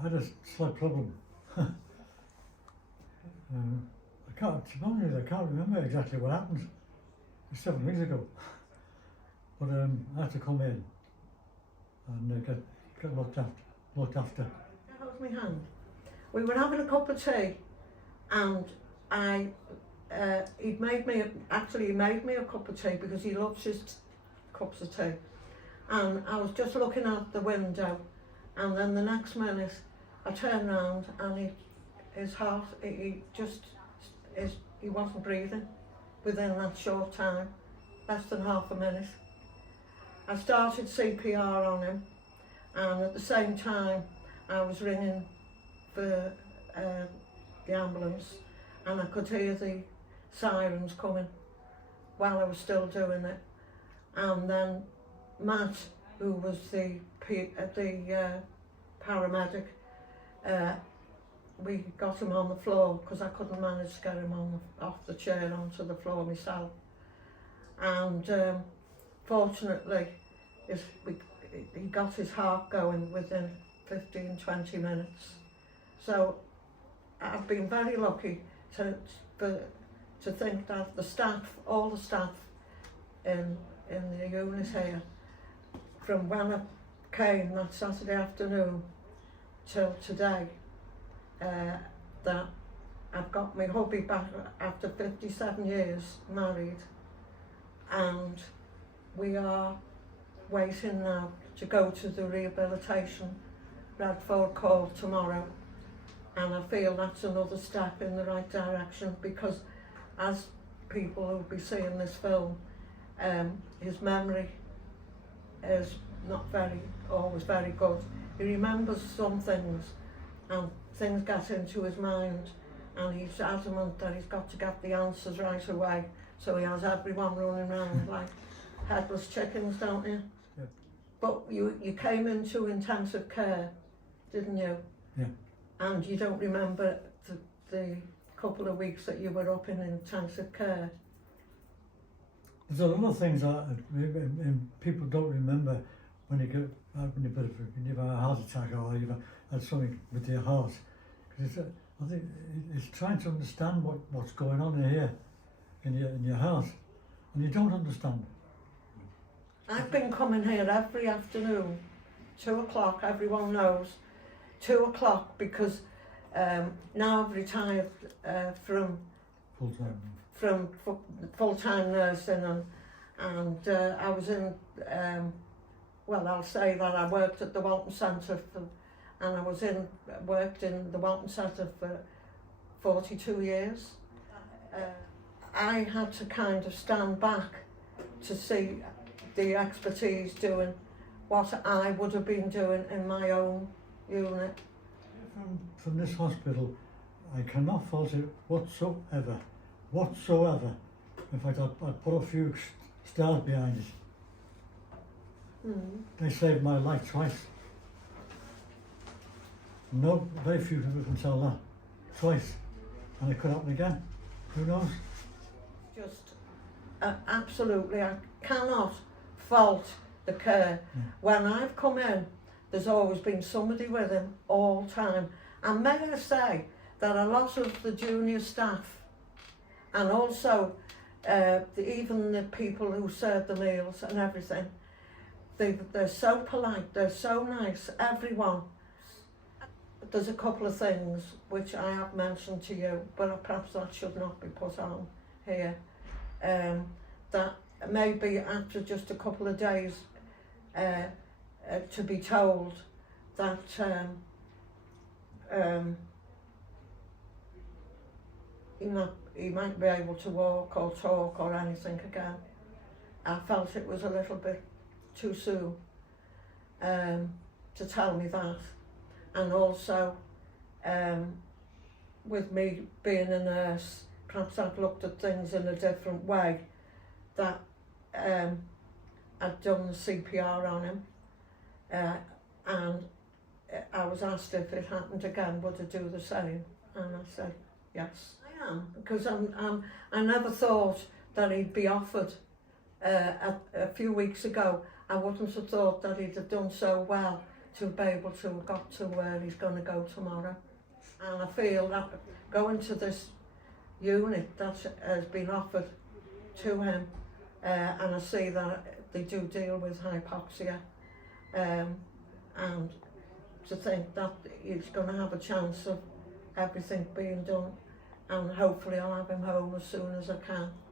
I had a slight problem. I can't, to be honest, I can't remember exactly what happened. It was 7 weeks ago. But I had to come in and get looked after. Hold my hand. We were having a cup of tea, and he made me a cup of tea because he loves his cups of tea. And I was just looking out the window, and then the next minute I turned round and his heart, he wasn't breathing within that short time, less than half a minute. I started CPR on him, and at the same time I was ringing for the ambulance, and I could hear the sirens coming while I was still doing it. And then Matt, who was the paramedic, we got him on the floor because I couldn't manage to get him off the chair onto the floor myself. And fortunately, he got his heart going within 15-20 minutes. So I've been very lucky to think that all the staff in the unit here, from when I came that Saturday afternoon till today, that I've got my hubby back after 57 years married, and we are waiting now to go to the rehabilitation Redford Court tomorrow, and I feel that's another step in the right direction, because as people who'll be seeing this film, his memory is not always very good. He remembers some things, and things get into his mind, and he's adamant that he's got to get the answers right away, so he has everyone running around like headless chickens, don't you? Yeah. But you came into intensive care, didn't you? Yeah. And you don't remember the couple of weeks that you were up in intensive care? There's a lot of things that people don't remember when you have a heart attack or you've had something with your heart. Because I think it's trying to understand what's going on in here, in your heart, and you don't understand. I've been coming here every afternoon, 2 o'clock, everyone knows, 2 o'clock, because now I've retired from full-time nursing, and I was in, well, I'll say that I worked at the Walton Centre and I worked in the Walton Centre for 42 years. I had to kind of stand back to see the expertise doing what I would have been doing in my own unit. From this hospital, I cannot fault it whatsoever. In fact, I'd put a few stars behind it. They saved my life twice. No, very few people can tell that. Twice. And it could happen again. Who knows? Just absolutely, I cannot fault the care. When I've come in, there's always been somebody with him all the time. And may I say that a lot of the junior staff, and also even the people who serve the meals and everything, they're so polite, they're so nice, everyone. There's a couple of things which I have mentioned to you, but perhaps that should not be put on here. That maybe after just a couple of days to be told that he might be able to walk or talk or anything again. I felt it was a little bit too soon to tell me that. And also, with me being a nurse, perhaps I've looked at things in a different way, that I'd done the CPR on him, and I was asked if it happened again, would I do the same? And I said, yes, I am, because I never thought that he'd be offered. A few weeks ago, I wouldn't have thought that he'd have done so well to be able to have got to where he's going to go tomorrow. And I feel that going to this unit that has been offered to him, and I see that they do deal with hypoxia, and to think that he's going to have a chance of everything being done, and hopefully I'll have him home as soon as I can.